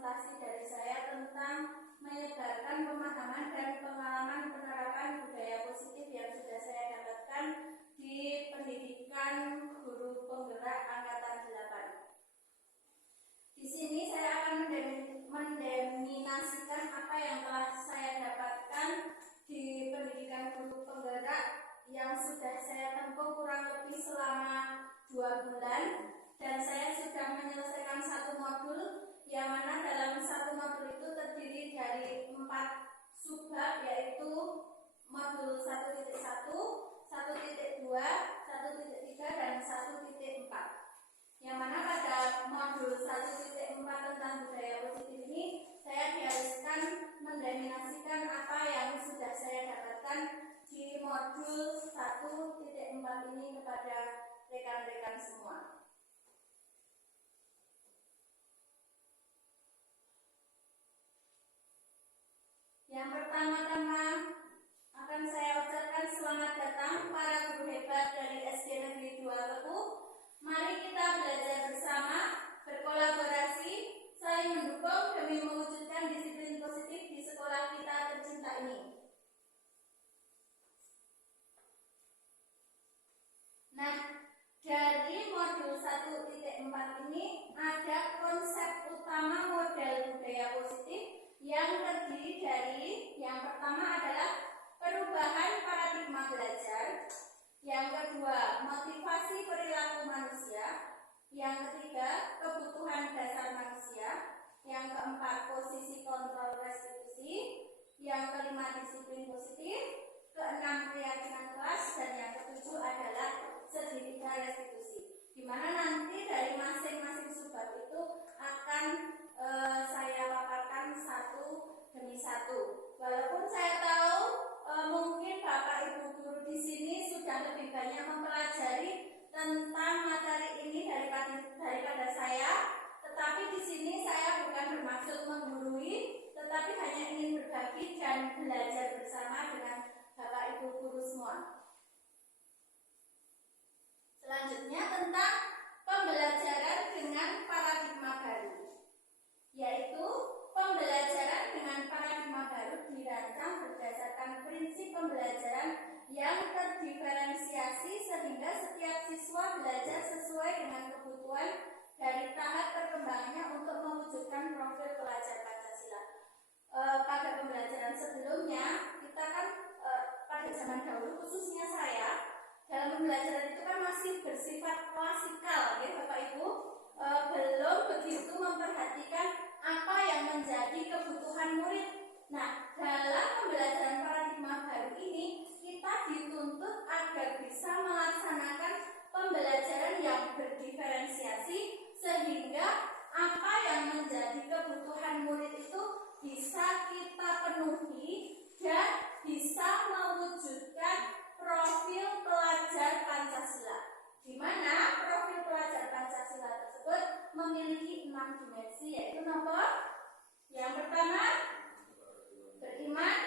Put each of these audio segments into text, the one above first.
presentasi dari saya tentang menyebarkan pemahaman dan pengalaman penerapan budaya positif yang sudah saya dapatkan di pendidikan guru penggerak angkatan 8. Di sini saya akan mendominasikan apa yang telah saya dapatkan di pendidikan guru penggerak yang sudah saya tempuh kurang lebih selama 2 bulan, dan saya sudah menyelesaikan satu modul yang mana dalam satu modul itu terdiri dari 4 subbab, yaitu modul 1.1, 1.2, 1.3, dan 1.4. Yang mana pada modul 1.4 tentang budaya positif ini saya diharuskan mendominasikan apa yang sudah saya dapatkan di modul 1.4 ini kepada rekan-rekan semua. Yang pertama-tama akan saya ucapkan selamat datang para guru hebat dari SD Negeri 2 Kepuh. Mari kita belajar bersama, berkolaborasi, saling mendukung demi mewujudkan disiplin positif di sekolah kita tercinta ini. Nah, dari modul 1.4 ini ada konsep utama model budaya positif yang terdiri dari yang pertama adalah perubahan paradigma belajar, yang kedua motivasi perilaku manusia, yang ketiga kebutuhan dasar manusia, yang keempat posisi kontrol restitusi, yang kelima disiplin positif, keenam keyakinan kelas, dan yang ketujuh adalah segitiga restitusi. Di mana nanti dari masing-masing subbab itu akan saya paparkan satu demi satu. Walaupun saya tahu mungkin Bapak Ibu guru di sini sudah lebih banyak mempelajari tentang materi ini daripada saya, tetapi di sini saya bukan bermaksud menggurui, tetapi hanya ingin berbagi dan belajar bersama dengan Bapak Ibu guru semua. Selanjutnya tentang pembelajaran dengan paradigma baru, yaitu pembelajaran dengan paradigma baru dirancang berdasarkan prinsip pembelajaran yang terdiferensiasi sehingga setiap siswa belajar sesuai dengan kebutuhan dari tahap perkembangannya untuk mewujudkan profil pelajar Pancasila. Pada pembelajaran sebelumnya kita kan pada zaman dahulu, khususnya saya, dalam pembelajaran itu kan masih bersifat klasikal, ya Bapak Ibu, belum begitu memperhatikan apa yang menjadi kebutuhan murid. Nah, dalam pembelajaran paradigma baru ini kita dituntut agar bisa melaksanakan pembelajaran yang berdiferensiasi sehingga apa yang menjadi kebutuhan murid itu bisa kita penuhi dan bisa mewujudkan profil pelajar Pancasila, di mana profil pelajar Pancasila tersebut memiliki 6 dimensi, yaitu nomor yang pertama, beriman,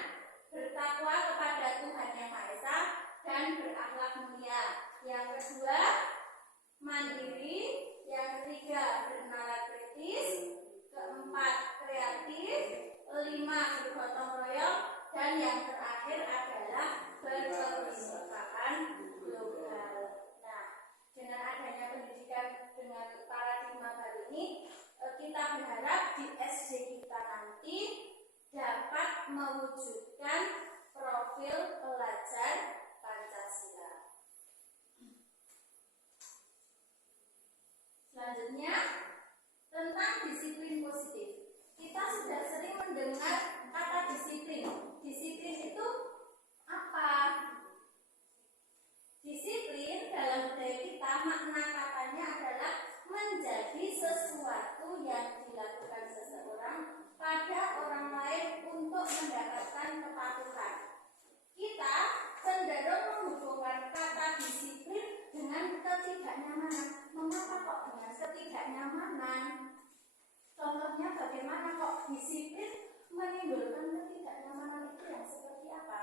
bertakwa kepada Tuhan Yang Maha Esa, dan berakhlak mulia. Yang kedua, mandiri. Yang ketiga, bernalar kritis. Keempat, kreatif. 5, bergotong royong. Dan yang terakhir adalah berkebinekaan global. Nah, dengan adanya pendidikan dengan paradigma baru ini, kita berharap di SD kita nanti dapat mewujudkan profil pelajar Pancasila. Selanjutnya, tentang disiplin positif. Kita sudah sering mendengar kata disiplin. Disiplin itu apa? Disiplin dalam budaya kita, makna katanya adalah menjadi sesuatu yang dilakukan seseorang pada orang lain untuk mendapatkan kepatuhan. Kita cenderung menghubungkan kata disiplin dengan ketidaknyamanan. Mengapa kok dengan ketidaknyamanan? Contohnya bagaimana kok disiplin menimbulkan ketidaknyamanan itu yang seperti apa?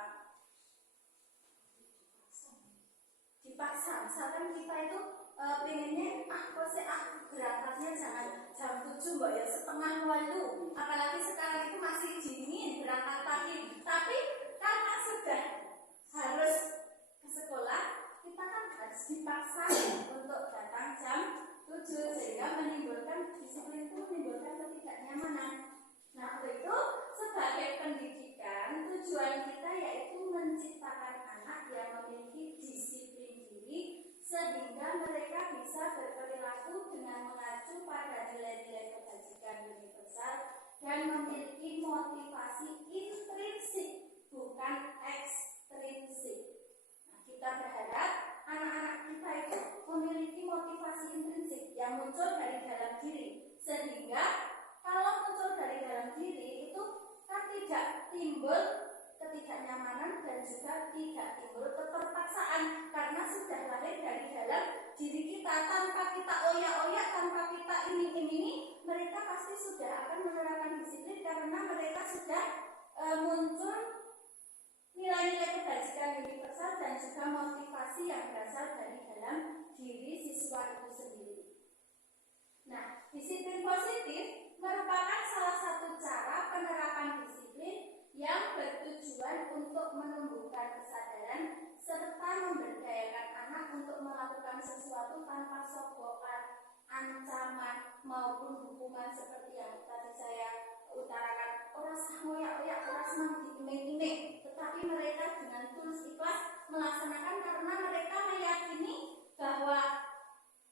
Dipaksa, misalkan kita itu pengennya kok berangkatnya jangan jam 7 mbak ya, setengah 8, apalagi sekarang itu masih dingin berangkat pagi, tapi karena sudah harus ke sekolah kita kan harus dipaksa untuk datang jam 7 sehingga menimbulkan disiplin itu menimbulkan ketidaknyamanan. Nah untuk itu sebagai pendidikan tujuan kita yaitu menciptakan anak yang memiliki disiplin diri sehingga mereka bisa berperilaku dengan mengacu pada nilai-nilai kebajikan universal dan memiliki motivasi intrinsik bukan ekstrinsik. Nah, kita berharap anak-anak kita itu memiliki motivasi intrinsik yang muncul dari dalam diri, sehingga kalau muncul dari dalam diri itu kan tidak timbul ketidaknyamanan dan juga tidak timbul keterpaksaan karena sudah lahir dari dalam diri kita. Tanpa kita oyak-oyak, tanpa kita iming-imingi, mereka pasti sudah akan menerapkan disiplin karena mereka sudah muncul nilai-nilai kebajikan universal dan juga motivasi yang berasal dari dalam diri siswa itu sendiri. Nah, disiplin positif merupakan salah satu cara penerapan disiplin yang bertujuan untuk menumbuhkan kesadaran serta memberdayakan anak untuk melakukan sesuatu tanpa sogokan, ancaman maupun hukuman seperti yang tadi saya utarakan. Orang ngoyak-oyak, orang senang diiming-iming, tetapi mereka dengan tulus ikhlas melaksanakan karena mereka meyakini bahwa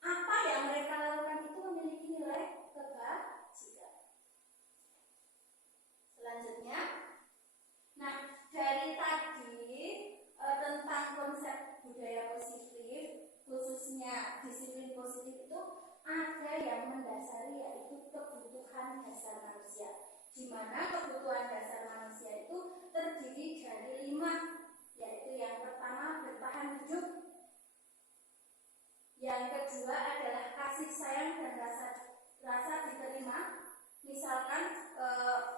apa yang mereka lakukan itu memiliki nilai kebajikan. Selanjutnya, nah dari tadi tentang konsep budaya positif, khususnya disiplin positif itu ada yang mendasari yaitu kebutuhan dasar manusia, di mana kebutuhan dasar manusia itu terdiri dari 5, yaitu yang pertama bertahan hidup, yang kedua adalah kasih sayang dan rasa diterima. Misalkan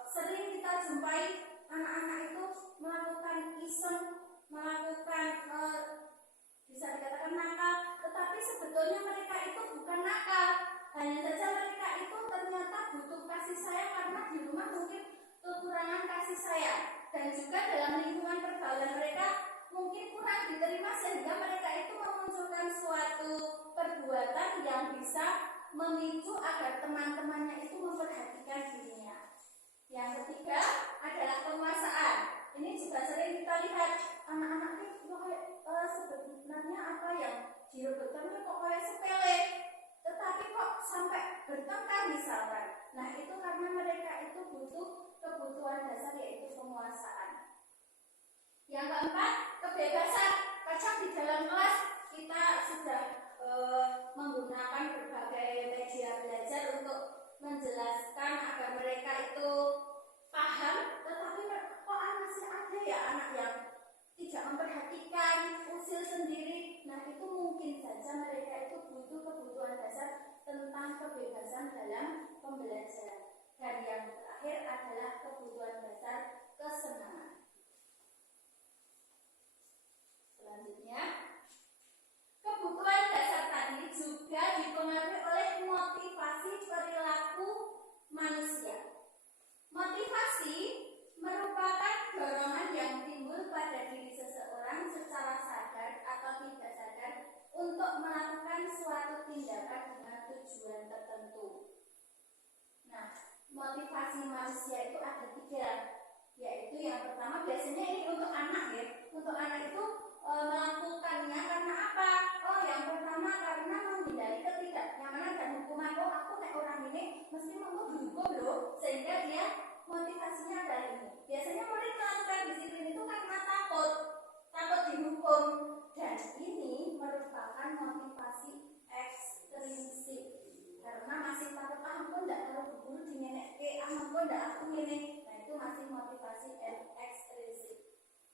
sering kita jumpai anak-anak itu melakukan iseng, melakukan bisa dikatakan nakal, tetapi sebetulnya mereka itu bukan nakal, hanya saja mereka itu ternyata butuh kasih sayang karena di rumah mungkin kekurangan kasih sayang dan juga dalam lingkungan pergaulan mereka mungkin kurang diterima sehingga mereka itu memunculkan suatu perbuatan yang bisa memicu agar teman-temannya itu memperhatikan dirinya. Yang ketiga adalah penguasaan. Ini juga sering kita lihat anak-anak itu sebenarnya apa yang direbutkan kok kayak sepele, tetapi kok sampai bertengkar misalkan. Nah itu karena mereka itu butuh kebutuhan dasar yaitu penguasaan. Yang keempat, kebebasan. Kadang di dalam kelas kita sudah menggunakan berbagai media belajar untuk menjelaskan agar mereka itu paham, tetapi kok masih ada ya anak yang tidak memperhatikan, usil sendiri. Nah itu mungkin saja mereka itu butuh kebutuhan dasar tentang kebebasan dalam pembelajaran. Dan yang terakhir adalah kebutuhan dasar kesenangan. Selanjutnya, kebutuhan dasar tadi juga dipengaruhi oleh motivasi perilaku manusia. Motivasi merupakan dorongan yang timbul pada diri seseorang secara sadar atau tidak sadar untuk melakukan suatu tindakan dengan tujuan tertentu. Nah, motivasi manusia itu ada 3, yaitu yang pertama biasanya ini untuk anak ya. Untuk anak itu melakukannya karena apa? Oh, yang pertama karena menghindari ketidaknyamanan dan hukuman. Oh, aku kayak orang ini mesti mau dihukum loh, sehingga dia motivasinya adalah ini. Biasanya murid melakukan disiplin itu karena takut dihukum, dan ini merupakan motivasi ekstrinsik karena masih takut ampun tidak kalau guru dinyenek ampun tidak aku ini. Nah itu masih motivasi ekstrinsik.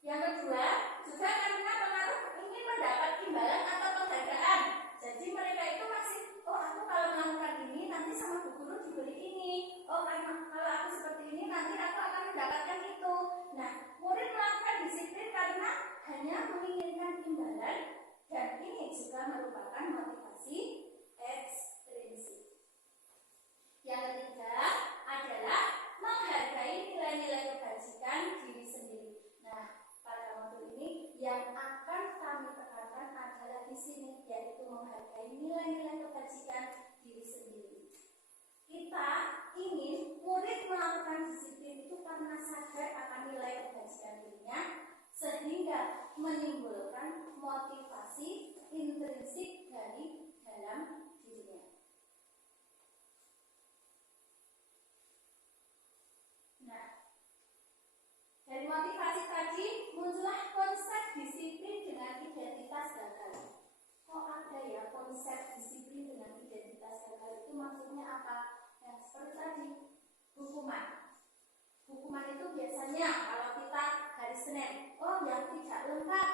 Yang kedua juga karena pengaruh ingin mendapat imbalan atau penghargaan. Jadi mereka itu masih aku kalau melakukan ini nanti sama bu guru diberi ini. Karena kalau aku seperti ini nanti aku akan mendapatkan itu. Nah murid melakukan disiplin karena hanya menginginkan imbalan, dan ini juga merupakan motivasi motivasi ekstrinsik. Yang ketiga adalah menghargai nilai-nilai kebajikan diri sendiri. Nah, pada modul ini yang akan kami tekankan adalah di sini, yaitu menghargai nilai-nilai kebajikan diri sendiri. Kita ingin murid melakukan disiplin itu karena sadar akan nilai kebajikan dirinya, sehingga menimbulkan motivasi intrinsik dari dalam dirinya. Nah, dari motivasi tadi muncullah konsep disiplin dengan identitas gagal. Kok ada ya konsep disiplin dengan identitas gagal itu maksudnya apa? Ya, seperti tadi, hukuman. Hukuman itu biasanya kalau kita hari Senin, yang tidak lengkap,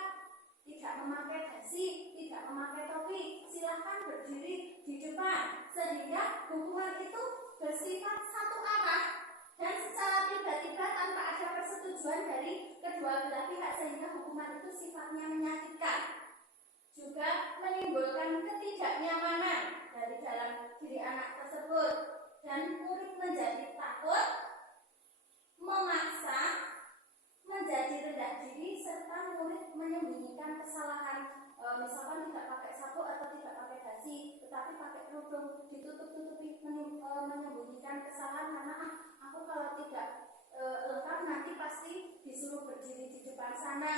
tidak memakai dasi, tidak memakai topi, silahkan berdiri di depan, sehingga hukuman itu bersifat satu arah dan secara tiba-tiba tanpa ada persetujuan dari kedua belah pihak, sehingga hukuman itu sifatnya menyakitkan, juga menimbulkan ketidaknyamanan dari dalam diri anak tersebut, dan murid menjadi takut, memaksa, menjadi rendah diri, serta murid menyembunyikan kesalahan. Misalkan tidak pakai sabuk atau tidak pakai dasi, tetapi pakai kerudung, ditutup-tutupi, menyembunyikan kesalahan karena aku kalau tidak lengkap nanti pasti disuruh berdiri di depan sana.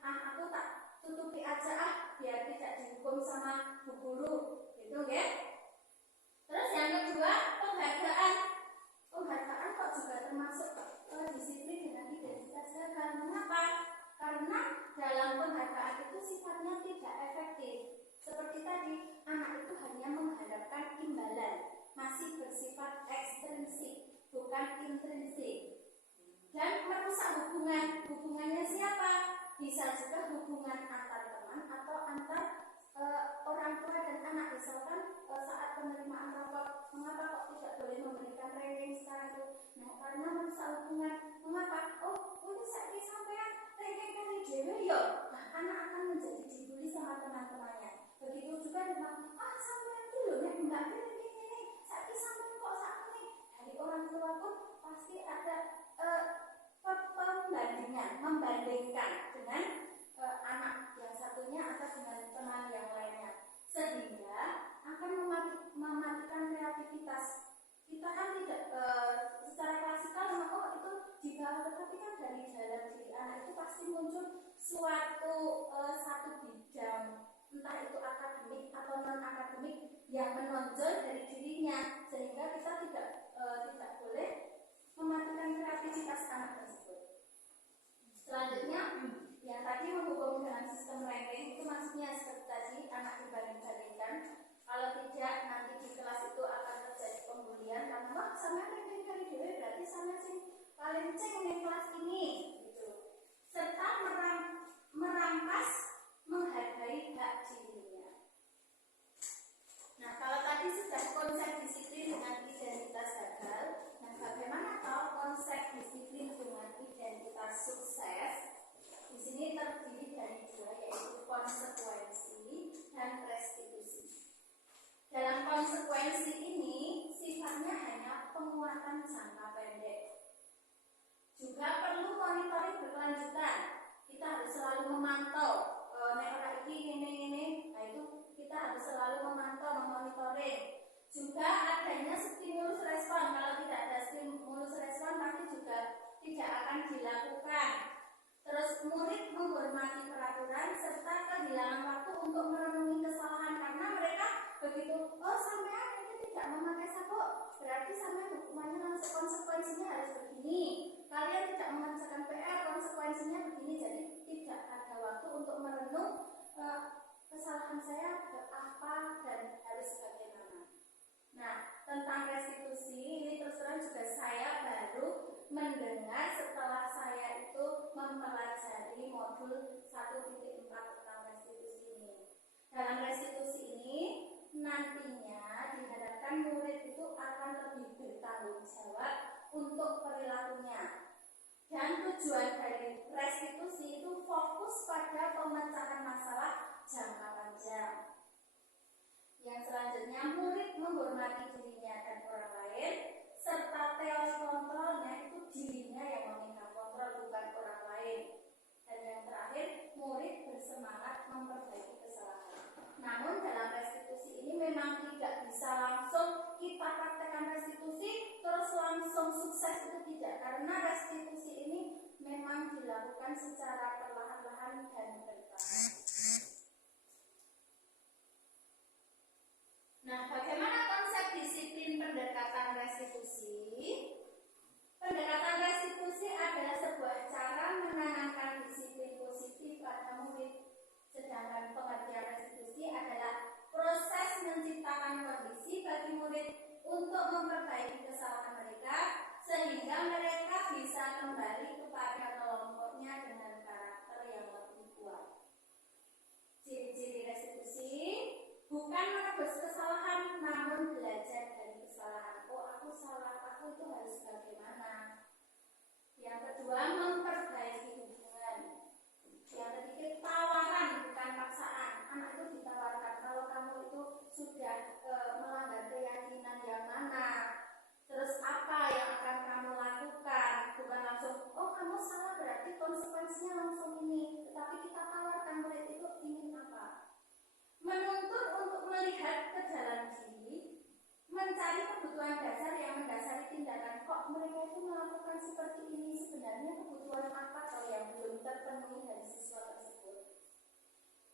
Aku tak tutupi aja biar tidak dihukum sama bu guru, gitu ya. Terus yang kedua, penghargaan. Penghargaan kok juga termasuk disiplin dengan identitas gagal. Mengapa? Karena dalam penghargaan itu sifatnya tidak efektif. Seperti tadi, anak itu hanya mengharapkan imbalan, masih bersifat ekstrinsik, bukan intrinsik. Dan merusak hubungan. Hubungannya siapa? Bisa juga hubungan antar teman atau antar orang tua dan anak. Misalkan saat penerimaan rapor, mengapa kok tidak boleh memberikan ranking sekarang itu? Nah, karena merusak hubungan. Mengapa? Ini saya sampean ranking kali dewe yo. Nah, anak akan menjadi dibully sama teman-temannya. Begitu juga dengan sampean itu loh nek mbak ranking ini, saya sampean kok saat ini. Dari orang tua pun pasti ada pembandingan, membandingkan dengan anak yang satunya atau dengan teman yang lainnya, sehingga akan mematikan kreativitas. Kita kan tidak secara klasikal itu di bawah, tetapi kan dari dalam diri anak itu pasti muncul suatu satu bidang, entah itu akademik atau non akademik yang menonjol dari dirinya, sehingga kita tidak boleh mematikan kreativitas anak tersebut. Selanjutnya, yang tadi menghubung dengan sistem ranking itu maksudnya seperti tadi anak dibanding-bandingkan. Kalau tidak, nanti di kelas itu akan terjadi pembulian karena sama ranking kali dewe berarti sama sih paling ceng di kelas ini, gitu. Serta merampas menghargai hak dirinya. Nah, kalau tadi sudah konsep disiplin dengan identitas gagal, nah bagaimana kalau konsep disiplin dengan identitas sukses? Di sini terdiri dari dua, yaitu konsekuensi dan restitusi. Dalam konsekuensi ini sifatnya hanya penguatan jangka pendek. Juga perlu monitoring berkelanjutan. Kita harus selalu memantau nek ini. Nah, itu kita harus selalu memantau, memonitoring. Juga adanya stimulus respon. Kalau tidak ada stimulus respon pasti juga tidak akan dilakukan. Terus murid menghormati peraturan serta kehilangan waktu untuk merenungi kesalahan, karena mereka begitu sampean ini tidak memakai sabuk berarti sampean hukumannya langsung konsekuensinya harus begini. Kalian tidak mengerjakan PR, konsekuensinya begini. Jadi tidak ada waktu untuk merenung kesalahan saya apa dan harus bagaimana. Nah, tentang restitusi ini terus terang juga saya baru mendengar setelah saya itu mempelajari modul 1.4 tentang restitusi ini. Dalam restitusi ini nantinya diharapkan murid itu akan lebih bertanggung jawab untuk perilakunya. Dan tujuan dari restitusi itu fokus pada pemecahan masalah jangka panjang. Yang selanjutnya, murid menghormati dirinya dan orang lain, serta teori kontrolnya itu dirinya yang memegang kontrol, bukan orang lain. Dan yang terakhir, murid bersemangat memperbaiki kesalahan. Namun dalam restitusi ini memang tidak bisa langsung kita praktekkan restitusi terus langsung sukses, itu tidak, karena restitusi ini memang dilakukan secara perlahan-lahan dan bertahap. Nah, bagaimana konsep disiplin pendekatan restitusi? Pendekatan restitusi adalah sebuah cara menanamkan disiplin positif pada murid. Sedangkan pengertian restitusi adalah proses menciptakan kondisi bagi murid untuk memperbaiki kesalahan mereka sehingga mereka bisa kembali kepada kelompoknya dengan karakter yang lebih kuat. Ciri-ciri restitusi: bukan menebus kesalahan, namun belajar dari kesalahan. Oh, aku salah, aku itu harus bagaimana. Yang kedua, memperbaiki hubungan. Yang ketiga, tawaran bukan paksaan. Anak itu ditawarkan, kalau kamu itu sudah melanggar keyakinan yang mana, terus apa yang akan kamu lakukan. Bukan langsung, oh kamu salah berarti konsekuensinya langsung ini. Tetapi kita tawarkan murid itu ingin apa. Menuntut untuk melihat ke dalam diri, mencari kebutuhan dasar yang mendasari tindakan. Kok mereka itu melakukan seperti ini, sebenarnya kebutuhan apa atau yang belum terpenuhi dari siswa tersebut.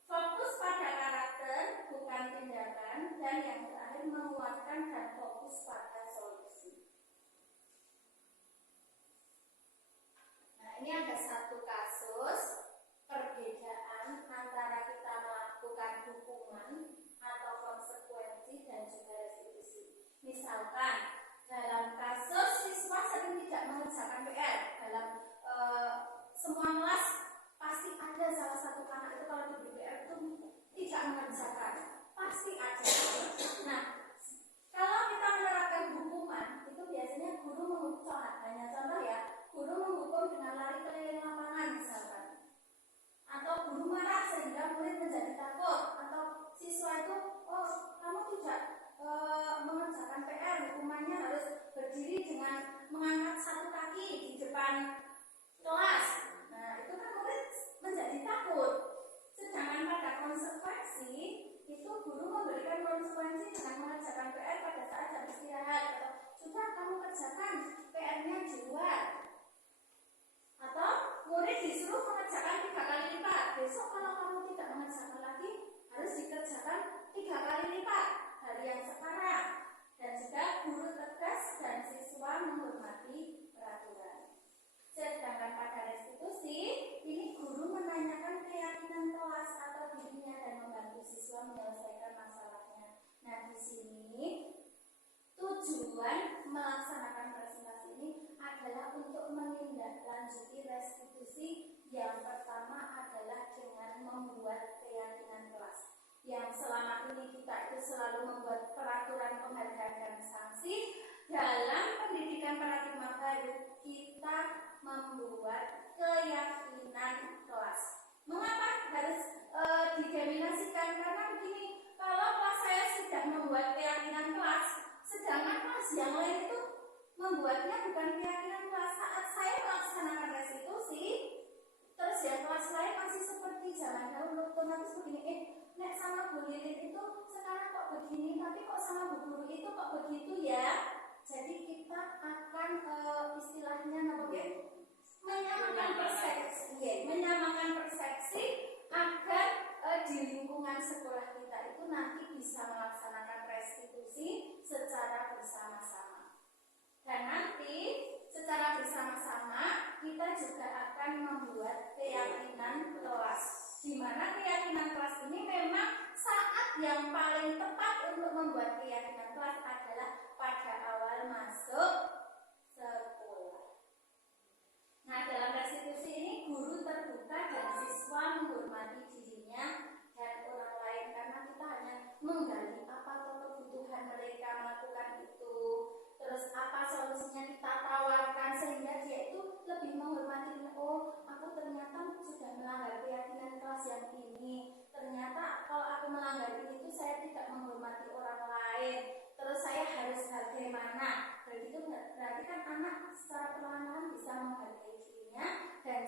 Fokus pada karakter, bukan tindakan. Dan yang terakhir, menguatkan dan fokus pada solusi. Nah, ini ada satu kasus perbedaan antara kita melakukan hukuman atau konsekuensi dan juga restitusi. Misalkan dalam kasus siswa sering tidak mengerjakan PR, dalam semua kelas pasti ada salah satu anak itu kalau di PR itu tidak mengerjakan, pasti ada. Nah, kalau kita menerapkan hukuman itu biasanya guru menghukum, hanya contoh ya, guru menghukum dengan lari keliling lapangan misalkan, atau guru marah sehingga murid menjadi takut, atau siswa itu, oh kamu tidak mengerjakan PR, hukumannya harus berdiri dengan mengangkat satu kaki di depan kelas. Nah, itu kan murid menjadi takut. Sedangkan pada konsekuensi itu guru memberikan konsekuensi dengan mengerjakan PR pada saat jam istirahat, atau sudah kamu kerjakan PR-nya di luar, atau murid disuruh mengerjakan 3 kali lipat. Besok kalau kamu tidak mengerjakan lagi, harus dikerjakan 3 kali lipat dari yang sekarang. Dan juga guru tegas dan siswa menghormati peraturan. Sedangkan pada restitusi, ini guru menanyakan keyakinan kelas atau dirinya dan membantu siswa menyelesaikan masalahnya. Nah, di sini tujuan melaksanakan presentasi ini adalah untuk menindaklanjuti restitusi. Yang pertama adalah dengan membuat keyakinan kelas. Yang selama ini kita itu selalu membuat peraturan penghargaan dan sanksi. Dalam pendidikan paradigma baru, kita membuat keyakinan kelas. Mengapa harus didominasikan? Karena begini, kalau kelas saya sudah membuat keyakinan kelas, sedangkan kelas yang lain itu membuatnya bukan keyakinan kelas. Saat saya melaksanakan restitusi, terus ya kelas lain masih seperti zaman dahulu, otomatis begini, nek sama Bu Lilin itu sekarang kok begini, tapi kok sama Bu Guru itu kok begitu ya. Jadi kita akan istilahnya menyamakan persepsi agar di lingkungan sekolah kita itu nanti bisa melaksanakan restitusi secara bersama-sama. Dan nanti secara bersama-sama kita juga akan membuat keyakinan kelas, di mana keyakinan kelas ini memang saat yang paling tepat untuk membuat keyakinan kelas adalah pada awal masuk sekolah. Nah, dalam restitusi ini guru terbuka dan siswa menghormati dirinya dan orang lain, karena kita hanya menggali apa kebutuhan mereka melakukan itu, terus apa solusinya kita tawarkan sehingga dia itu lebih menghormati. Oh, aku ternyata sudah melanggar keyakinan kelas yang ini,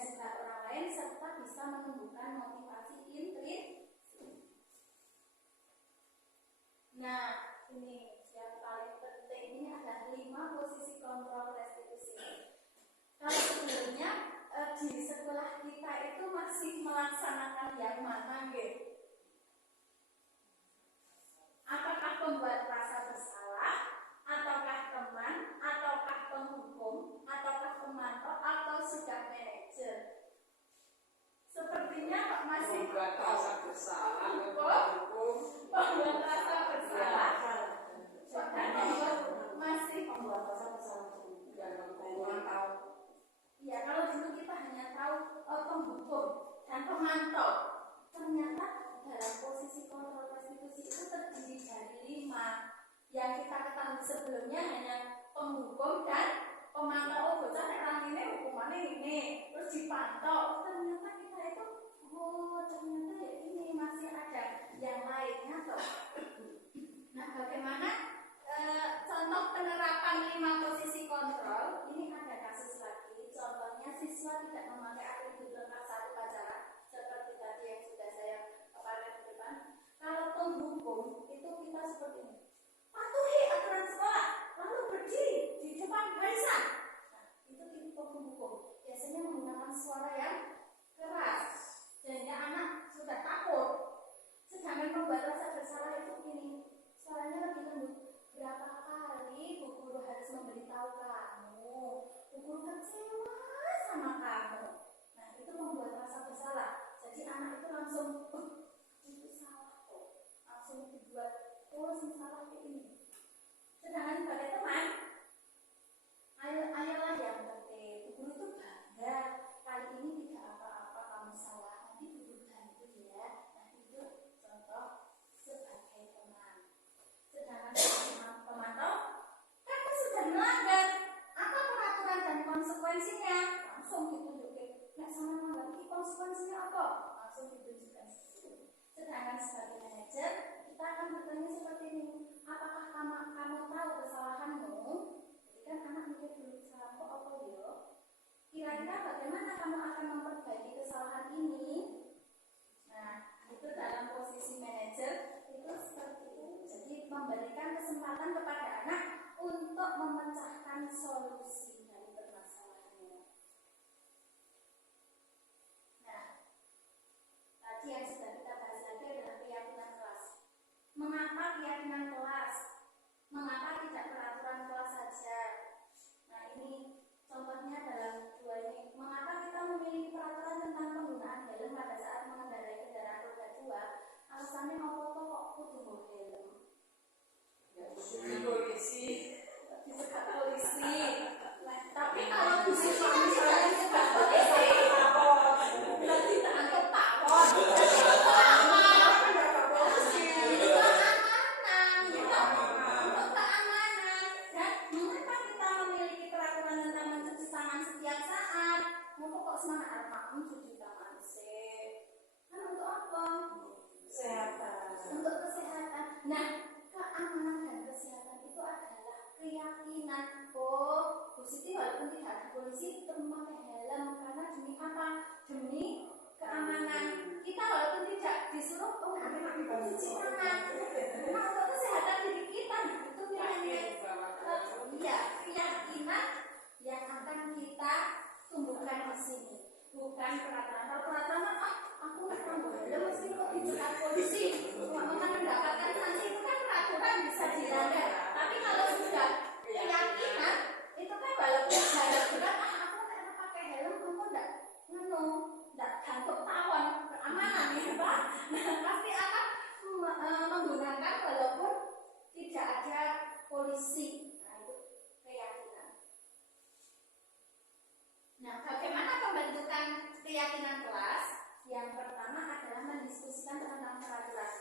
juga orang lain serta bisa menumbuhkan motivasi intrinsik. Nah, ini yang paling penting, ini ada 5 posisi kontrol restitusi. Kalau sebelumnya di sekolah kita itu masih melaksanakan yang mana, gitu? Apakah pembuat rasa bersalah, ataukah teman, ataukah penghukum, ataukah pemantau, atau sudah manajer? Sepertinya Pak masih pembuat rasa bersalah, pembuat rasa bersalah. Masih pembuat rasa bersalah. Ya, kalau dulu kita hanya tahu penghukum dan pemantau. Ternyata dalam posisi kontrol restitusi itu terdiri dari 5. Yang kita ketahui sebelumnya hanya penghukum dan pemantau. Bocah orang ini hukumannya ini, terus dipantau. Ternyata kita itu, ternyata ya ini masih ada yang lainnya toh. Nah, bagaimana contoh penerapan 5 posisi kontrol? Ini ada kasus lagi. Contohnya siswa tidak memakai atribut lengkap saat upacara, seperti tadi yang sudah saya paparkan di depan. Kalau penghukum itu kita seperti ini. Patuhi aturan sekolah, lalu berdiri di depan barisan. Nah, itu penghukum. Biasanya menggunakan suara yang keras, sehingga anak sudah takut. Sedangkan pembuat rasa bersalah itu ini, suaranya lebih lembut. Berapa kali bu guru harus memberitahu kamu, bu guru kecewa sama kamu. Nah, itu membuat rasa bersalah. Jadi anak itu langsung, itu salah kok. Langsung dibuat, salah kayak ini. Sedangkan sebagai teman, ayolah yang penting. Bu guru itu bangga. Kali ini tidak apa-apa kamu salah. Nanti bu guru bantu ya. Nah, itu contoh sebagai teman. Sedangkan pemantau, kamu sudah melanggar. Apa peraturan dan konsekuensinya? Langsung ditunjukin. Nggak sama melanggar, konsekuensinya apa? Langsung ditunjukkan. Sedangkan sebagai manajer, kita akan bertanya seperti ini. Apakah kamu tahu kesalahanmu? Jadi kan anak mikir dulu, kesalahanku apa ya? Kira-kira bagaimana kamu akan memperbaiki kesalahan ini? Nah, itu dalam posisi manajer itu seperti itu. Jadi memberikan kesempatan kepada anak untuk memecahkan solusi dari permasalahannya. Nah, tadi yang sudah kita bahas lagi adalah keyakinan kelas. Mengapa keyakinan kelas? Mengapa tidak peraturan kelas saja? Nah, ini contohnya dalam 2 ini. Mengapa kita memiliki peraturan tentang penggunaan helm pada saat mengendarai kendaraan roda 2? Alasannya apa kok kudu helm? Ya, polisi. Dicegat polisi. Tapi kalau misalnya dicegat polisi, berarti tak anggap tawon. Untuk kesehatan. Nah, keamanan dan kesehatan itu adalah keyakinan. Bu Siti walaupun tidak ada polisi tetap memakai helm karena demi apa? Demi keamanan kita, walaupun tidak disuruh cuci tangan. Karena untuk kesehatan diri kita itu keyakinan yang akan kita tumbuhkan di sini, bukan peraturan. Kalau peraturan aku nggak helm mesti kok dicegat polisi, akan mendapatkan sanksi, itu kan peraturan bisa dilanggar. Tapi kalau sudah keyakinan itu kan walaupun jarak berat, aku nggak pakai helm, aku nggak gantung tawon, keamanan ya Pak. Nah, pasti akan menggunakan walaupun tidak ada polisi. Nah, itu keyakinan. Nah, bagaimana pembentukan keyakinan kelas? Yang pertama adalah mendiskusikan tentang peraturan.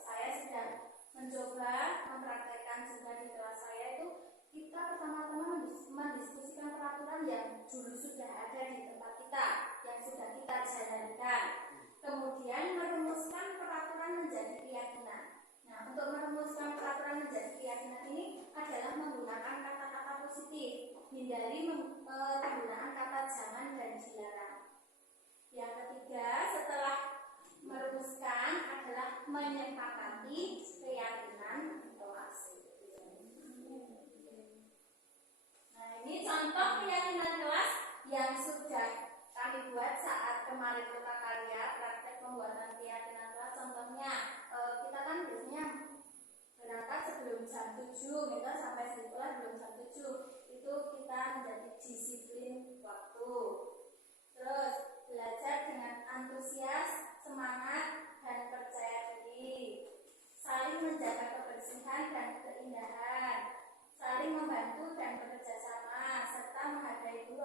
Saya sudah mencoba mempraktekkan juga di kelas saya itu, kita pertama-tama mendiskusikan peraturan yang dulu sudah ada di tempat kita, yang sudah kita jalankan. Kemudian merumuskan peraturan menjadi keyakinan. Nah, untuk merumuskan peraturan menjadi keyakinan ini adalah menggunakan kata-kata positif, hindari penggunaan kata jangan dan dilarang.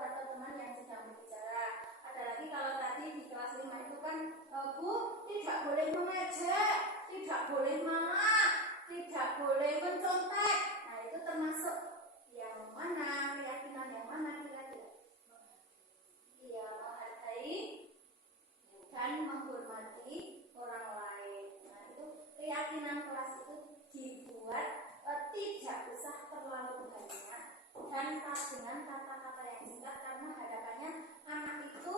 atau teman yang sedang berbicara. Ada lagi kalau tadi di kelas 5 itu kan Bu, tidak boleh mengejek, tidak boleh marah, tidak boleh mencontek. Nah itu termasuk yang mana, keyakinan yang mana kira-kira? Iya, menghargai dan menghormati orang lain. Nah itu keyakinan kelas itu dibuat tidak usah terlalu banyak dan dengan kata-kata yang singkat, karena harapannya anak itu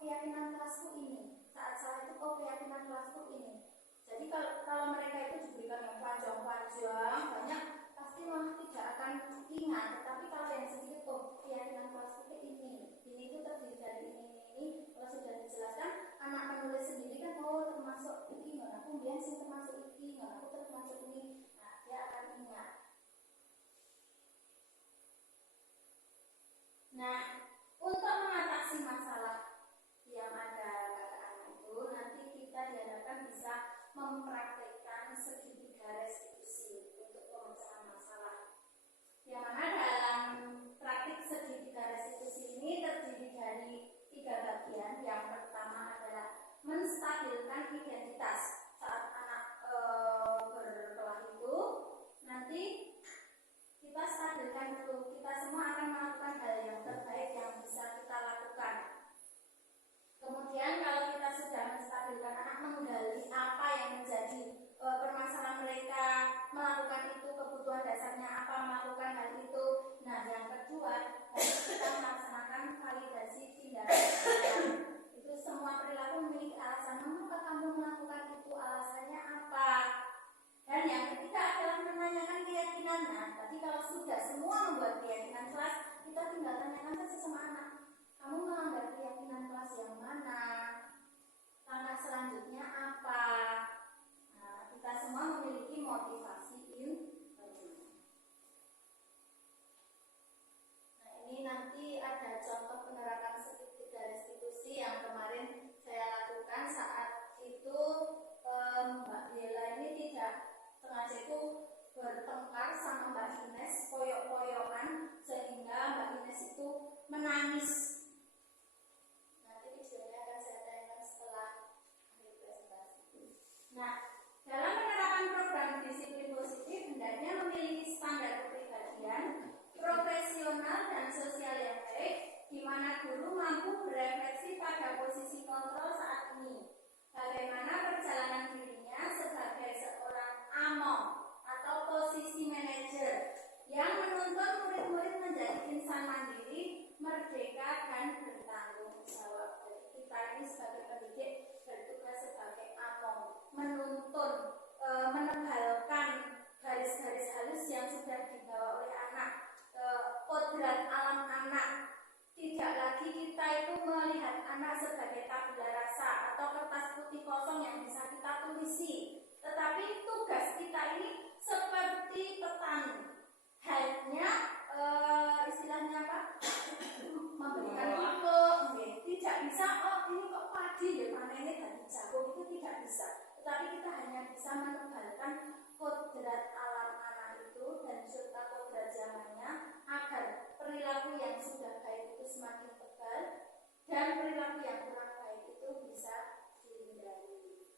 keyakinan kelasku ini, saat salah itu keyakinan kelasku ini. Jadi kalau mereka itu diberikan yang panjang-panjang banyak, pasti malah tidak akan ingat. Tetapi kalau yang sedikit, keyakinan kelasku ini itu terdiri dari ini. Kalau sudah dijelaskan, anak menulis sendiri kan termasuk ini, aku biar sih termasuk ini, aku termasuk ini. Nah dia akan ingat. Nah untuk mengatasi masalah yang ada pada anak itu, nanti kita diharapkan bisa mempraktekkan segitiga restitusi untuk pemecahan masalah. Yang mana dalam praktik segitiga restitusi ini terdiri dari 3 bagian. Yang pertama adalah menstabilkan identitas saat anak berkelah itu. Nanti kita stabilkan dulu, kita semua akan melakukan hal yang terbaik yang bisa kita lakukan. Kemudian kalau kita sudah menstabilkan anak, menggali apa yang menjadi permasalahan mereka, melakukan itu, kebutuhan dasarnya apa, melakukan hal itu. Nah yang kedua, kita melaksanakan validasi tindakan. Itu semua perilaku memiliki alasan, mengapa kamu melakukan itu, alasannya apa. Dan yang ketiga adalah menanyakan keyakinan. Nah tadi kalau sudah semua membuat keyakinan kelas, kita tinggal tanyakan saja sama anak, kamu melanggar keyakinan kelas yang mana, langkah selanjutnya apa. Nah kita semua memiliki motivasi Nah ini nanti ada contoh penerapan segitiga restitusi yang kemarin saya lakukan. Saat itu Mbak Bella ini tidak sengaja itu bertengkar sama Mbak Ines, koyok-koyokan, sehingga Mbak Ines itu menangis. Nanti videonya akan saya tayangkan setelah akhir presentasi. Nah, dalam penerapan program disiplin positif hendaknya memiliki standar kepribadian, profesional dan sosial yang baik, di mana guru mampu berefleksi pada posisi kontrol saat ini. Bagaimana perjalanan dirinya sebagai seorang among atau posisi manajer yang menuntut murid-murid menjadi insan mandiri, merdeka dan bertanggung jawab. Jadi kita ini sebagai pendidik bertugas sebagai among, menuntun, menebalkan garis-garis halus yang sudah dibawa oleh anak, kodrat alam anak. Tidak lagi kita itu melihat anak sebagai tabula rasa atau kertas putih kosong yang bisa kita tulisi, tetapi tugas kita ini seperti petani, hanya istilahnya apa? Memberikan pupuk. Tidak bisa, ini kok padi ya panennya dari jagung, itu tidak bisa. Tetapi kita hanya bisa menebalkan kodrat alam anak itu dan serta kodrat zamannya, agar perilaku yang sudah baik itu semakin tebal dan perilaku yang kurang baik itu bisa dihindari.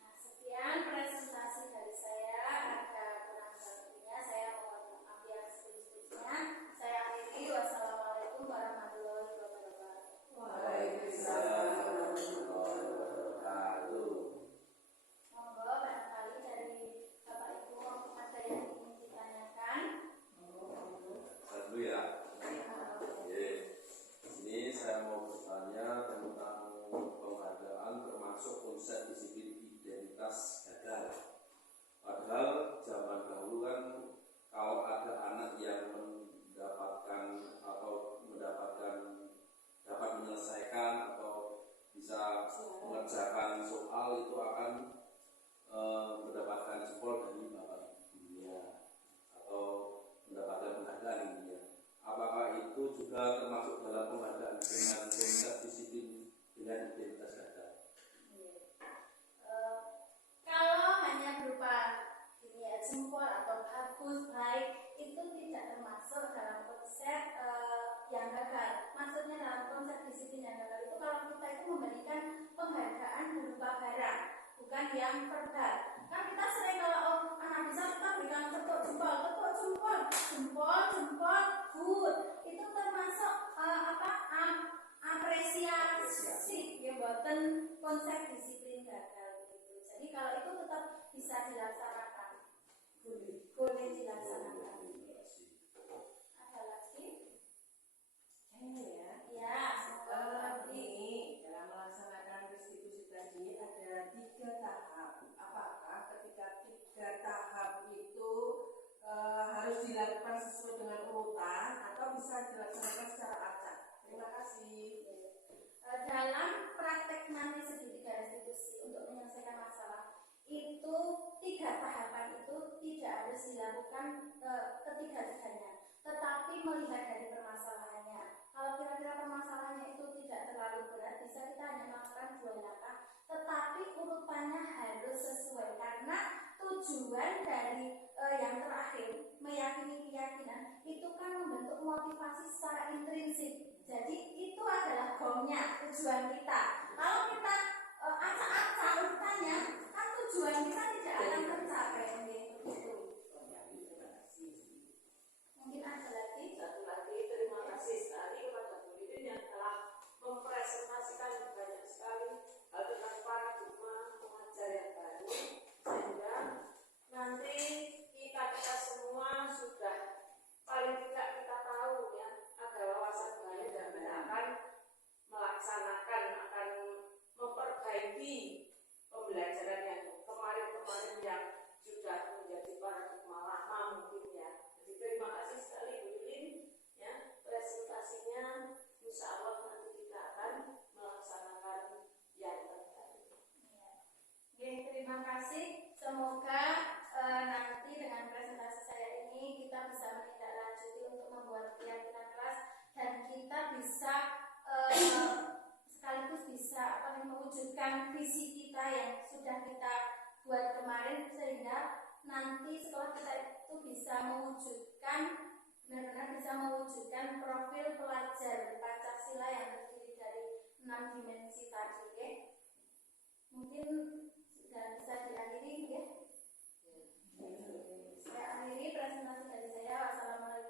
Nah, sekian presentasi dari saya. Ada kurang lebihnya saya mohon maaf yang sebesar-besarnya. Saya akhiri. Wassalamualaikum warahmatullahi wabarakatuh. Waalaikumsalam warahmatullahi wabarakatuh. Monggo barangkali dari Bapak Ibu ada yang ingin ditanyakan. Satu ya. Oke. Ini saya mau bertanya tentang penghargaan termasuk konsep disiplin identitas gagal. Padahal zaman dahulu kan kalau ada anak yang mendapatkan atau dapat menyelesaikan atau bisa mengerjakan soal itu akan mendapatkan jempol dari bapak ibunya atau mendapatkan penghargaan intinya. Apakah itu juga termasuk dalam penghargaan dengan konsep disiplin dengan identitas gagal? Kalau hanya berupa jempol atau bagus, baik, itu tidak termasuk dalam memberikan penghargaan berupa barang, bukan yang verbal. Kan kita sering kalau anak bisa kita berikan tepuk jempol, good. Itu termasuk apresiasi, ya buatan konsep disiplin gagal gitu. Jadi kalau itu tetap bisa dilaksanakan, boleh dilaksanakan. Ada lagi? Ya, Ini dalam melaksanakan restitusi tadi ada 3 tahap. Apakah ketika 3 tahap itu harus dilakukan sesuai dengan urutan atau bisa dilaksanakan secara acak? Terima kasih. Dalam praktek nanti segitiga restitusi untuk menyelesaikan masalah itu 3 tahapan itu tidak harus dilakukan ketiga-tiganya, tetapi melihat dari permasalahannya. Kalau kira-kira permasalahannya itu tidak terlalu berat, bisa kita hanya melakukan 2 langkah, tetapi urutannya harus sesuai karena tujuan dari yang terakhir meyakini keyakinan itu kan membentuk motivasi secara intrinsik. Jadi itu adalah gongnya, tujuan kita. Kalau kita acak-acak urutannya, kan tujuan kita tidak akan tercapai. Begitu. Mungkin ada lagi? Satu lagi, terima kasih sekali kepada Bu Lilin yang telah mempresentasikan banyak sekali hal tentang paradigma pengajar yang baru, sehingga nanti kita semua sudah paling tidak kita tahu ya, ada wawasan baru dan kita akan melaksanakan, akan memperbaiki pembelajaran yang kemarin-kemarin yang sudah menjadi paradigma lama mungkin ya. Jadi terima kasih sekali Bu Lilin ya, presentasinya. Insya Allah nanti kita akan melaksanakan yang terbaik. Oke, terima kasih. Semoga nanti dengan presentasi saya ini kita bisa menindaklanjuti untuk membuat keyakinan kelas dan kita bisa sekaligus bisa mewujudkan visi kita yang sudah kita buat kemarin, sehingga nanti setelah kita itu bisa mewujudkan benar-benar bisa mewujudkan profil pelajar Pancasila yang terdiri dari 6 dimensi tadi. Oke? Mungkin sudah bisa diakhiri ya. Saya akhiri presentasi dari saya. Wassalamualaikum